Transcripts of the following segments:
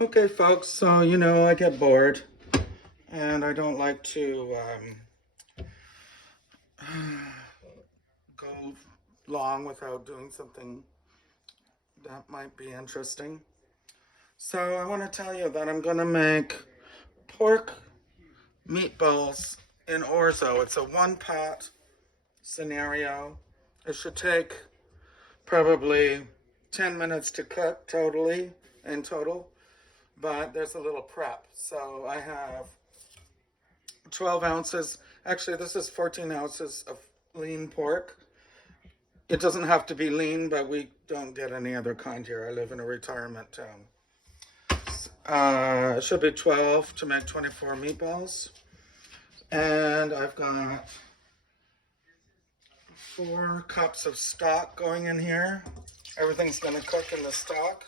Okay, folks, so I get bored and I don't like to go long without doing something that might be interesting. So I want to tell you that I'm going to make pork meatballs in Orzo. It's a one pot scenario. It should take probably 10 minutes to cook in total, but there's a little prep. So I have 12 ounces. Actually, this is 14 ounces of lean pork. It doesn't have to be lean, but we don't get any other kind here. I live in a retirement town. It should be 12 to make 24 meatballs. And I've got 4 cups of stock going in here. Everything's going to cook in the stock.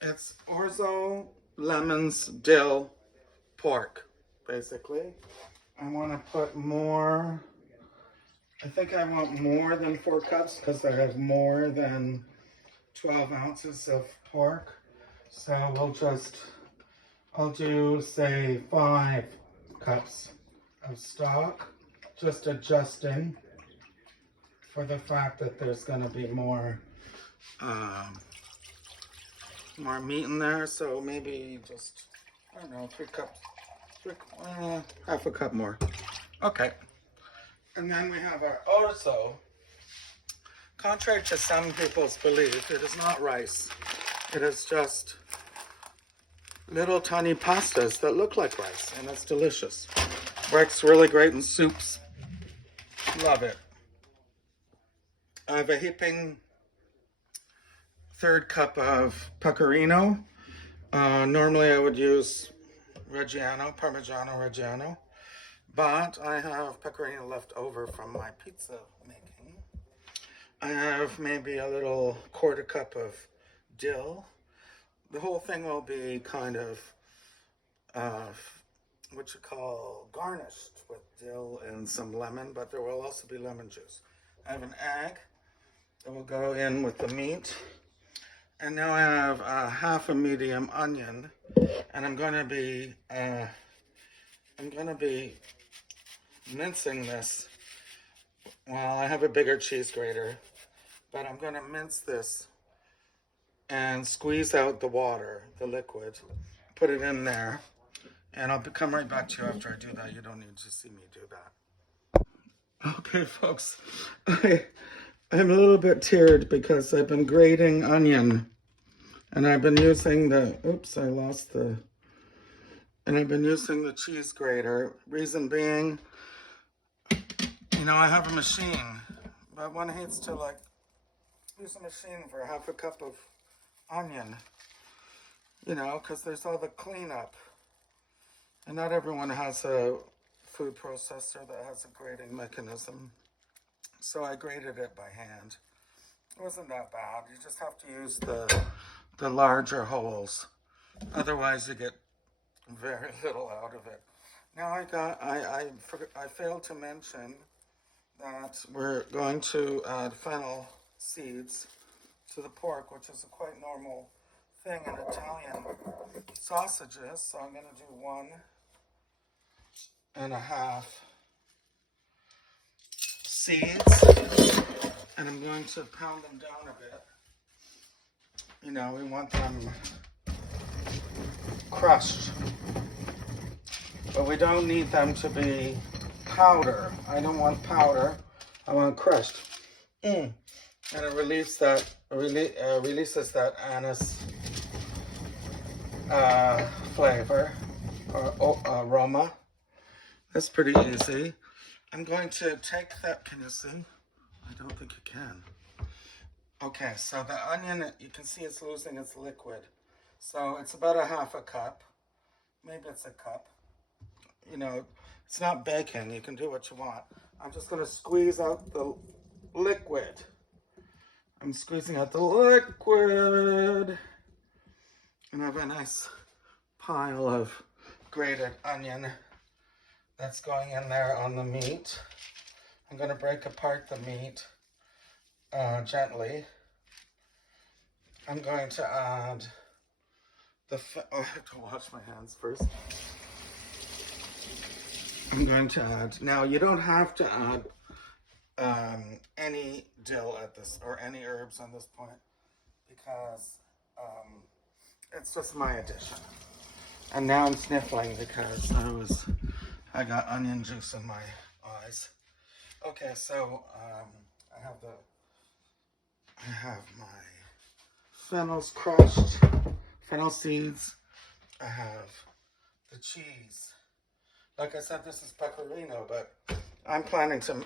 It's orzo, lemons, dill, pork, basically. I want to put more. I think I want more than 4 cups because I have more than 12 ounces of pork. So I'll do, say, 5 cups of stock, just adjusting for the fact that there's going to be more meat in there. So maybe just, I don't know, 3 cups, half a cup more. Okay. And then we have our orzo. Contrary to some people's belief, it is not rice. It is just little tiny pastas that look like rice, and it's delicious. Works really great in soups. Love it. I have a heaping 3rd cup of pecorino. Normally I would use Parmigiano Reggiano, but I have pecorino left over from my pizza making. I have maybe a little 1/4 cup of dill. The whole thing will be kind of what you call garnished with dill and some lemon, but there will also be lemon juice. I have an egg that will go in with the meat. And now I have half a medium onion, and I'm going to be mincing this. Well, I have a bigger cheese grater, but I'm going to mince this and squeeze out the water, the liquid, put it in there, and I'll come right back to you after I do that. You don't need to see me do that. Okay, folks, I'm a little bit teared because I've been grating onion, and I've been using I've been using the cheese grater. Reason being, I have a machine, but one hates to use a machine for half a cup of onion, because there's all the cleanup. And not everyone has a food processor that has a grating mechanism. So I grated it by hand. It wasn't that bad. You just have to use the larger holes. Otherwise you get very little out of it. Now I failed to mention that we're going to add fennel seeds to the pork, which is a quite normal thing in Italian sausages. So I'm going to do 1.5 seeds, and I'm going to pound them down a bit. We want them crushed, but we don't need them to be powder. I don't want powder. I want crushed. And it releases that anise flavor or aroma. That's pretty easy. I'm going to take that. Can you see? I don't think you can. Okay, so the onion, you can see it's losing its liquid. So it's about a half a cup. Maybe it's a cup. It's not baking. You can do what you want. I'm just going to squeeze out the liquid. I'm squeezing out the liquid. And I have a nice pile of grated onion that's going in there on the meat. I'm going to break apart the meat gently. I'm going to add I have to wash my hands first. I'm going to add, now you don't have to add any dill at this, or any herbs on this point, because it's just my addition. And now I'm sniffling because I got onion juice in my eyes. Okay, so I have my fennels crushed, fennel seeds. I have the cheese. Like I said, this is pecorino, but I'm planning to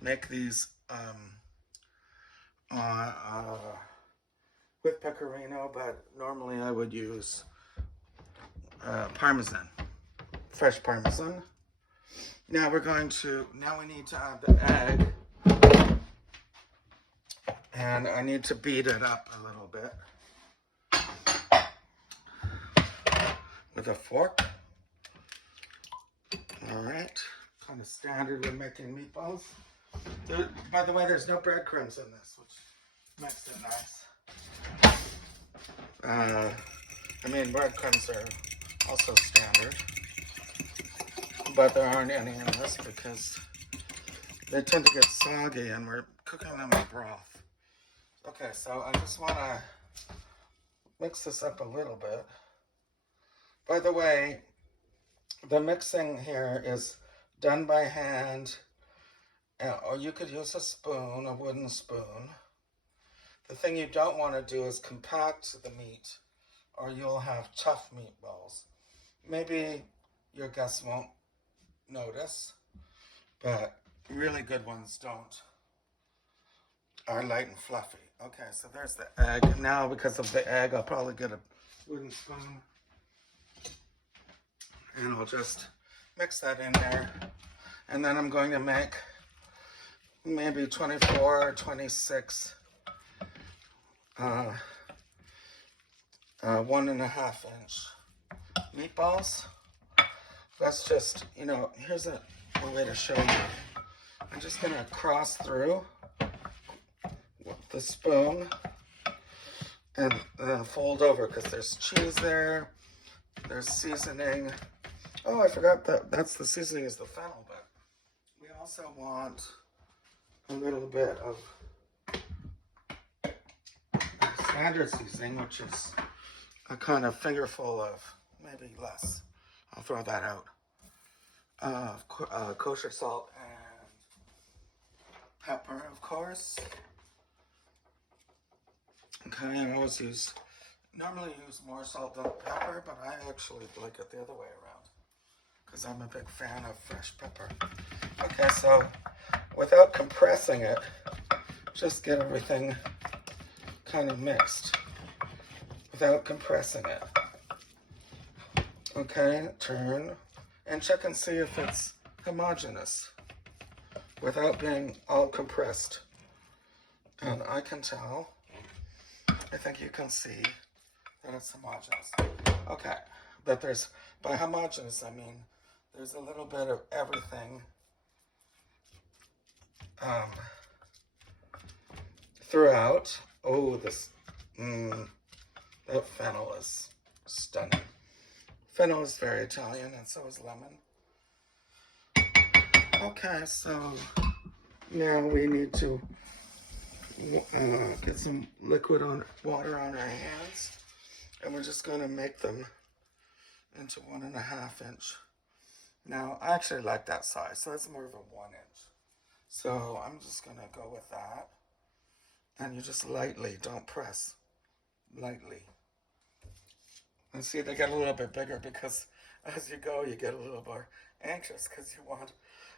make these with pecorino, but normally I would use Parmesan, fresh Parmesan. Now we need to add the egg, and I need to beat it up a little bit with a fork. All right, kind of standard when making meatballs. By the way, there's no breadcrumbs in this, which makes it nice. I mean, breadcrumbs are also standard, but there aren't any in this because they tend to get soggy and we're cooking them in broth. Okay, so I just want to mix this up a little bit. By the way, the mixing here is done by hand, or you could use a spoon, a wooden spoon. The thing you don't want to do is compact the meat, or you'll have tough meatballs. Maybe your guests won't notice, but really good ones are light and fluffy. Okay, so there's the egg. Now, because of the egg, I'll probably get a wooden spoon, and I'll just mix that in there. And then I'm going to make maybe 24 or 26 1.5 inch meatballs. Let's just, here's a way to show you. I'm just going to cross through with the spoon and fold over because there's cheese there, there's seasoning. Oh, I forgot that's the seasoning is the fennel, but we also want a little bit of standard seasoning, which is a kind of fingerful of, maybe less. I'll throw that out. Kosher salt and pepper, of course. Okay, I always normally use more salt than pepper, but I actually like it the other way around because I'm a big fan of fresh pepper. Okay, so without compressing it, just get everything kind of mixed without compressing it. Okay, turn and check and see if it's homogeneous without being all compressed. And I can tell, I think you can see that it's homogeneous. Okay, that by homogeneous I mean there's a little bit of everything throughout. Oh, that fennel is stunning. Fennel is very Italian, and so is lemon. Okay, so now we need to get some water on our hands, and we're just going to make them into 1.5 inch. Now, I actually like that size, so it's more of a 1 inch. So I'm just going to go with that, and you just lightly, don't press, lightly. And see, they get a little bit bigger because as you go, you get a little more anxious because you want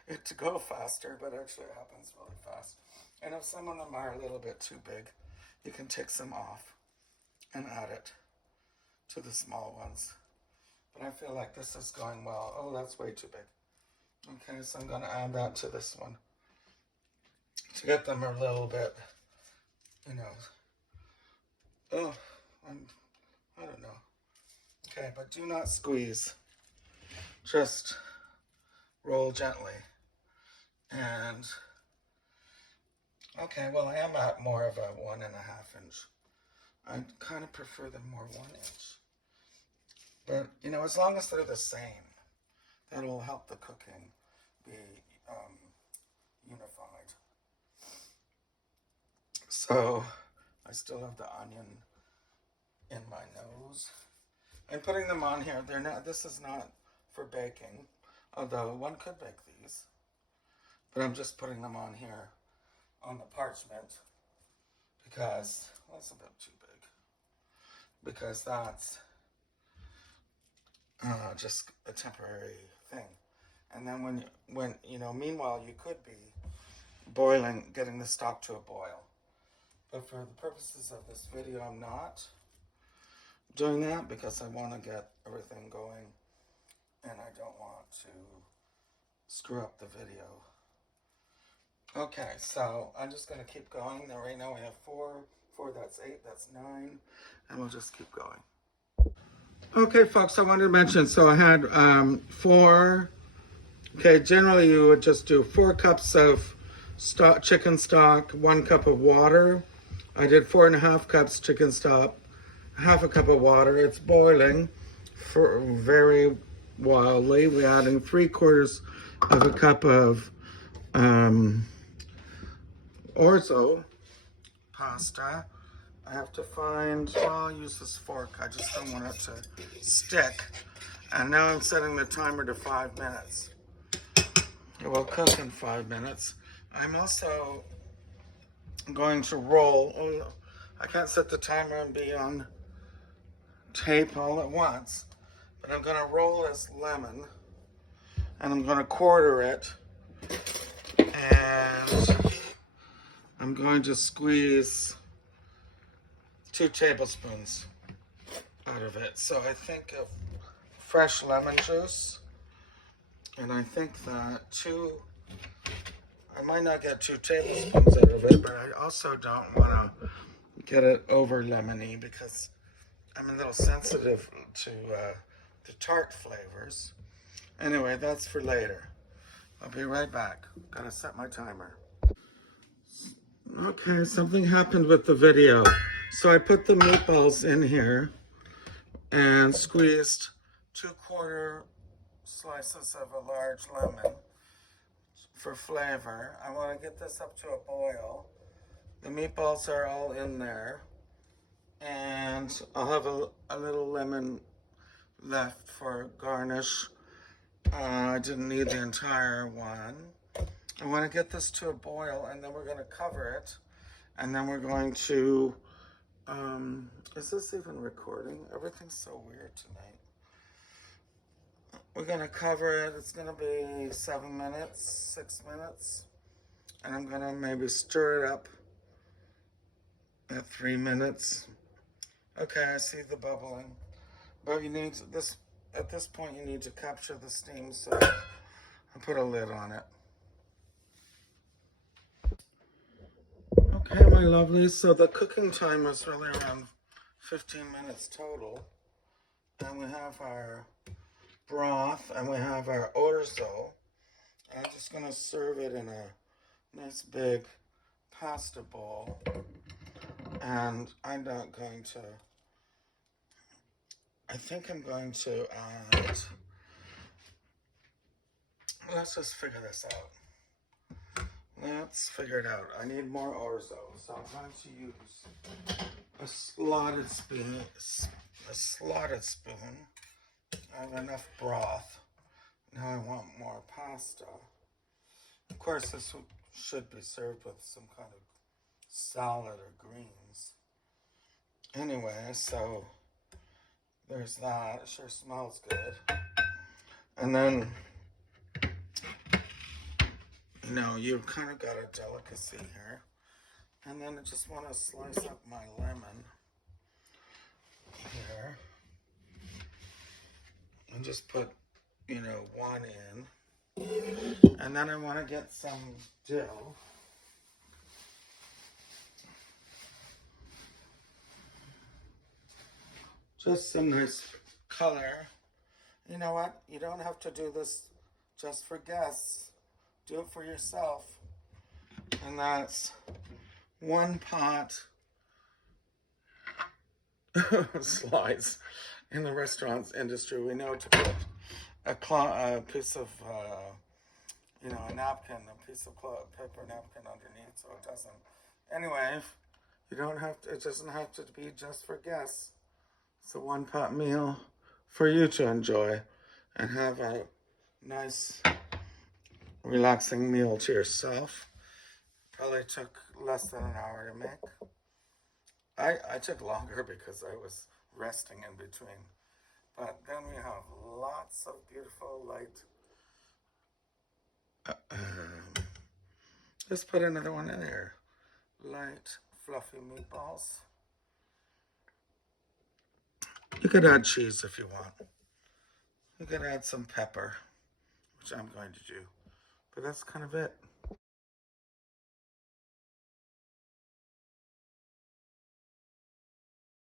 it to go faster, but actually it happens really fast. And if some of them are a little bit too big, you can take some off and add it to the small ones. But I feel like this is going well. Oh, that's way too big. Okay, so I'm going to add that to this one to get them a little bit, oh, I don't know. Okay, but do not squeeze. Just roll gently. And, okay, well, I am at more of a 1.5 inch. I kind of prefer them more 1 inch. But, you know, as long as they're the same, that'll help the cooking be unified. So, I still have the onion in my nose. I'm putting them on here. They're not. This is not for baking, although one could bake these. But I'm just putting them on here on the parchment because, well, it's a bit too big. Because that's just a temporary thing. And then when you know, meanwhile, you could be getting the stock to a boil. But for the purposes of this video, I'm not doing that because I want to get everything going and I don't want to screw up the video. Okay, so I'm just going to keep going. Now, right now we have 4, that's 8, that's 9, and we'll just keep going. Okay, folks, I wanted to mention, so I had 4, okay, generally you would just do 4 cups of chicken stock, 1 cup of water. I did 4.5 cups chicken stock, half a cup of water. It's boiling for very wildly. We're adding 3/4 of a cup of Orzo pasta. I have to find, well, I'll use this fork. I just don't want it to stick. And now I'm setting the timer to 5 minutes. It will cook in 5 minutes. I'm also going to roll. Oh, I can't set the timer and be on tape all at once. But I'm going to roll this lemon. And I'm going to quarter it. And I'm going to squeeze 2 tablespoons out of it. So I think of fresh lemon juice. And I think that I might not get 2 tablespoons out of it, but I also don't want to get it over lemony because I'm a little sensitive to tart flavors. Anyway, that's for later. I'll be right back. Gotta set my timer. Okay, something happened with the video. So I put the meatballs in here and squeezed 2/4 slices of a large lemon for flavor. I want to get this up to a boil. The meatballs are all in there. And I'll have a little lemon left for garnish. I didn't need the entire one. I want to get this to a boil, and then we're going to cover it. And then we're going to, is this even recording? Everything's so weird tonight. We're going to cover it. It's going to be 7 minutes, 6 minutes. And I'm going to maybe stir it up at 3 minutes. Okay, I see the bubbling. But you need this, at this point, you need to capture the steam, so I put a lid on it. Okay, my lovelies, so the cooking time is really around 15 minutes total. And we have our broth and we have our orzo. I'm just going to serve it in a nice big pasta bowl. And I'm not going to, I think I'm going to add, let's just figure this out. Let's figure it out. I need more orzo, so I'm going to use a slotted spoon. I have enough broth. Now I want more pasta. Of course, this should be served with some kind of salad or greens. Anyway, so there's that. It sure smells good. And then, you know, you've kind of got a delicacy here. And then I just want to slice up my lemon here. And just put, you know, 1 in. And then I want to get some dill. Just some nice color. You know what? You don't have to do this just for guests. Do it for yourself. And that's 1 pot slice. in the restaurants industry, we know to put a piece of, a napkin, a piece of paper napkin underneath so it doesn't. Anyway, you don't have to, it doesn't have to be just for guests. It's a one-pot meal for you to enjoy and have a nice, relaxing meal to yourself. Probably took less than an hour to make. I took longer because I was resting in between. But then we have lots of beautiful light. Let's put another one in here. Light, fluffy meatballs. You could add cheese if you want. You could add some pepper, which I'm going to do. But that's kind of it.